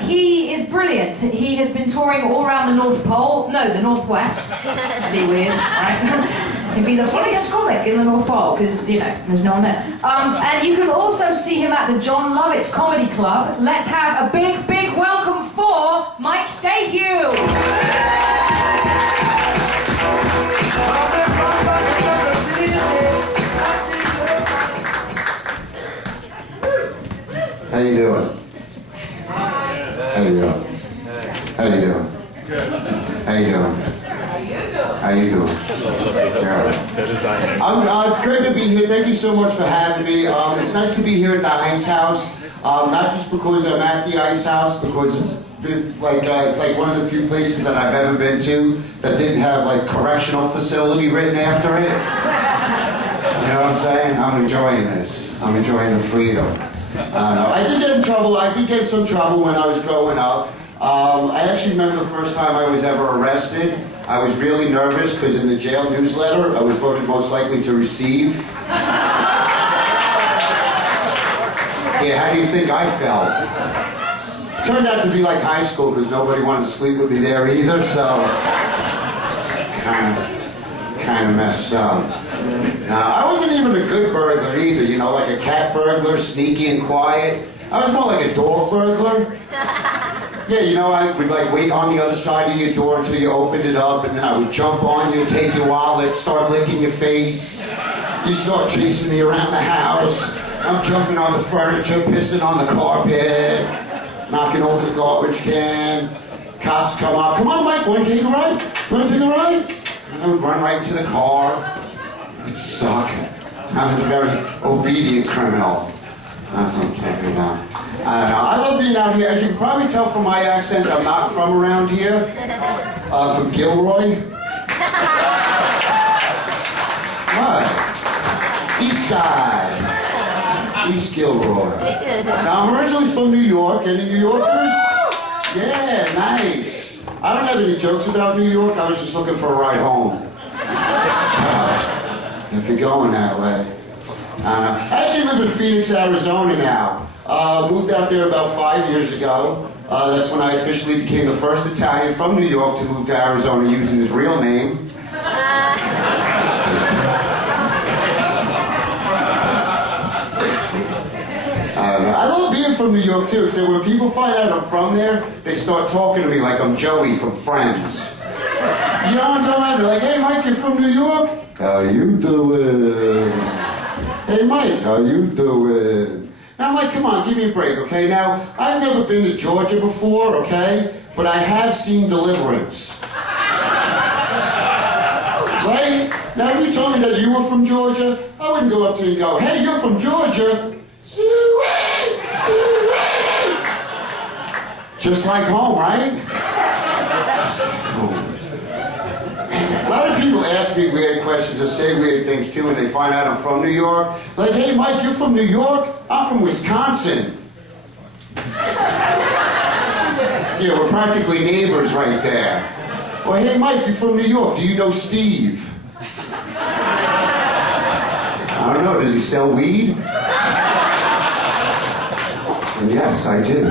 He is brilliant. He has been touring all around the North Pole. No, the Northwest. That'd be weird, right? He'd be the funniest comic in the North Pole, because, you know, there's no one there. And you can also see him at the John Lovitz Comedy Club. Let's have a big, big welcome for Myke Dehu. How you doing? How you doing? How you doing? How you doing? How you doing? It's great to be here. Thank you so much for having me. It's nice to be here at the Ice House. Not just because I'm at the Ice House, because it's like one of the few places that I've ever been to that didn't have like correctional facility written after it. You know what I'm saying? I'm enjoying this. I'm enjoying the freedom. I did get in trouble. I did get in some trouble when I was growing up. I actually remember the first time I was ever arrested. I was really nervous because in the jail newsletter, I was voted most likely to receive. Yeah, how do you think I felt? Turned out to be like high school because nobody wanted to sleep with me there either, so kind of messed up. I wasn't even a good burglar either, you know, like a cat burglar, sneaky and quiet. I was more like a dog burglar. Yeah, you know, I would like wait on the other side of your door until you opened it up, and then I would jump on you, take your wallet, start licking your face. You start chasing me around the house. I'm jumping on the furniture, pissing on the carpet, knocking over the garbage can. Cops come up. Come on, Mike, want to take a ride? Want to take a ride? And I would run right to the car. It'd suck. I was a very obedient criminal. That's what I'm talking about. I don't know. I love being out here. As you can probably tell from my accent, I'm not from around here. From Gilroy. What? East Side. East Gilroy. Now, I'm originally from New York. Any New Yorkers? Yeah, nice. I don't have any jokes about New York. I was just looking for a ride home. So, if you're going that way. I actually live in Phoenix, Arizona now. Moved out there about 5 years ago. That's when I officially became the first Italian from New York to move to Arizona using his real name. I love being from New York too, except when people find out I'm from there, they start talking to me like I'm Joey from Friends. You know what I'm talking about? They're like, hey Mike, you're from New York? How you doing? Hey Mike, how you doing? Now I'm like, come on, give me a break, okay? Now, I've never been to Georgia before, okay? But I have seen Deliverance. Right? Now, if you told me that you were from Georgia, I wouldn't go up to you and go, hey, you're from Georgia? Just like home, right? Just like home. A lot of people ask me weird questions or say weird things too when they find out I'm from New York. Like, hey Mike, you're from New York? I'm from Wisconsin. Yeah, we're practically neighbors right there. Or hey Mike, you're from New York. Do you know Steve? I don't know, does he sell weed? And yes, I do.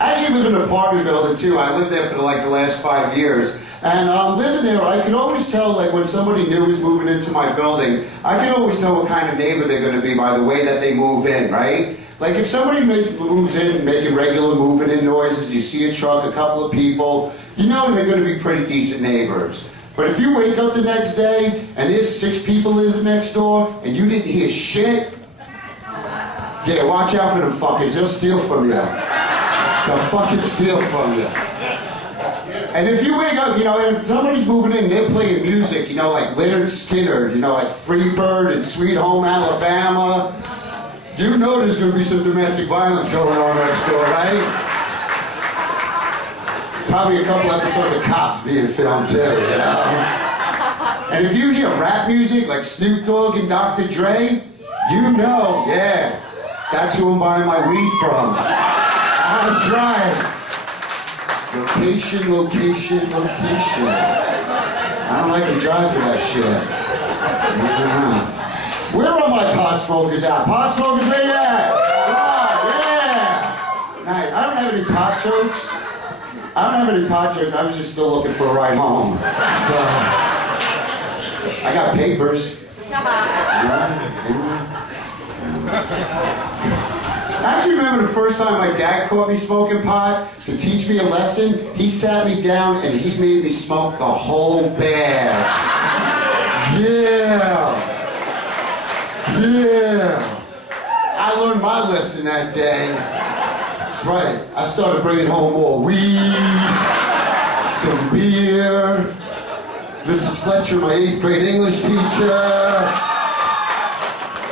I actually live in an apartment building too. I lived there for like the last 5 years. And living there, I could always tell, like, when somebody new was moving into my building, I could always tell what kind of neighbor they're going to be by the way that they move in, right? Like, if somebody moves in making regular moving in noises, you see a truck, a couple of people, you know they're going to be pretty decent neighbors. But if you wake up the next day, and there's 6 people living next door, and you didn't hear shit, yeah, watch out for them fuckers. They'll steal from you. They'll fucking steal from you. And if you wake up, you know, and if somebody's moving in, they're playing music, you know, like Leonard Skinner, you know, like Freebird and Sweet Home Alabama, you know there's going to be some domestic violence going on next door, right? Probably a couple episodes of Cops being filmed too, you know? And if you hear rap music like Snoop Dogg and Dr. Dre, you know, yeah, that's who I'm buying my weed from. That's right. Location, location, location. I don't like to drive for that shit. Where are my pot smokers at? Pot smokers, where you at? Right, yeah. pot jokes. I don't have any pot jokes. I was just still looking for a ride home. So, I got papers. I actually remember the first time my dad caught me smoking pot to teach me a lesson. He sat me down and he made me smoke the whole bag. Yeah. I learned my lesson that day. That's right. I started bringing home more weed, some beer. Mrs. Fletcher, my 8th grade English teacher.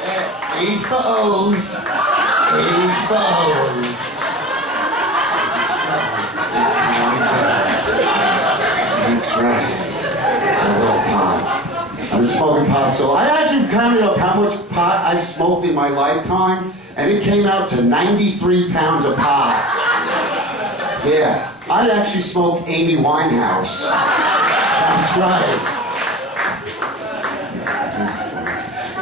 Yeah, A's for O's. A's for O's. That's right. A little pot. I was smoking pot, so I actually counted up how much pot I've smoked in my lifetime, and it came out to 93 pounds of pot. Yeah, I actually smoked Amy Winehouse. That's right.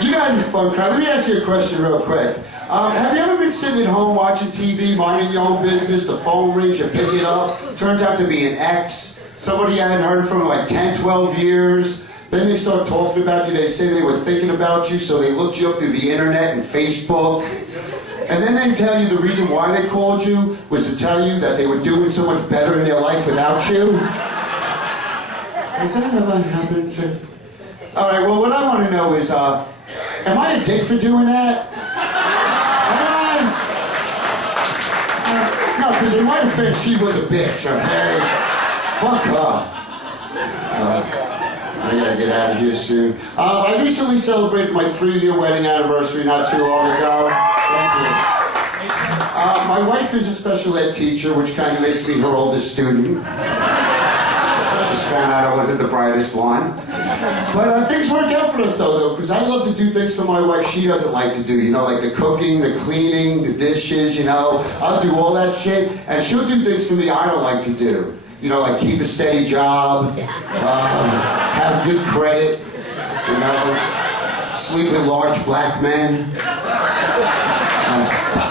You guys are fun crowd. Let me ask you a question real quick. Have you ever been sitting at home watching TV, minding your own business, the phone rings, you pick it up, turns out to be an ex, somebody you hadn't heard from in like 10, 12 years, then they start talking about you, they say they were thinking about you, so they looked you up through the internet and Facebook, and then they tell you the reason why they called you was to tell you that they were doing so much better in their life without you? Has that ever happened to... All right, well, what I want to know is, am I a dick for doing that? No, because in my defense, she was a bitch, okay? Fuck her. I gotta get out of here soon. I recently celebrated my 3-year wedding anniversary not too long ago. Thank you. My wife is a special ed teacher, which kind of makes me her oldest student. Just found out I wasn't the brightest one. But things work out for us though, because I love to do things for my wife she doesn't like to do. You know, like the cooking, the cleaning, the dishes, you know. I'll do all that shit, and she'll do things for me I don't like to do. You know, like keep a steady job, have good credit, you know, sleep with large black men.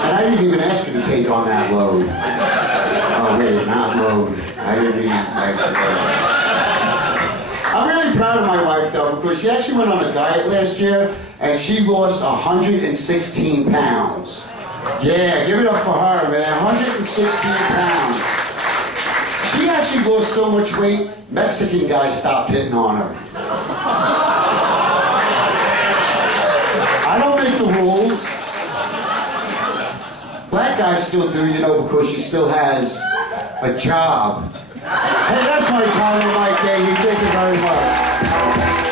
And I didn't even ask her to take on that load. Oh wait, not load. I didn't even like I'm really proud of my wife though, because she actually went on a diet last year and she lost 116 pounds. Yeah, give it up for her, man. 116 pounds. She actually lost so much weight, Mexican guys stopped hitting on her. I don't make the rules. Black guys still do, you know, because she still has a job. Hey, that's my time with Myke Dehu. Thank you very much.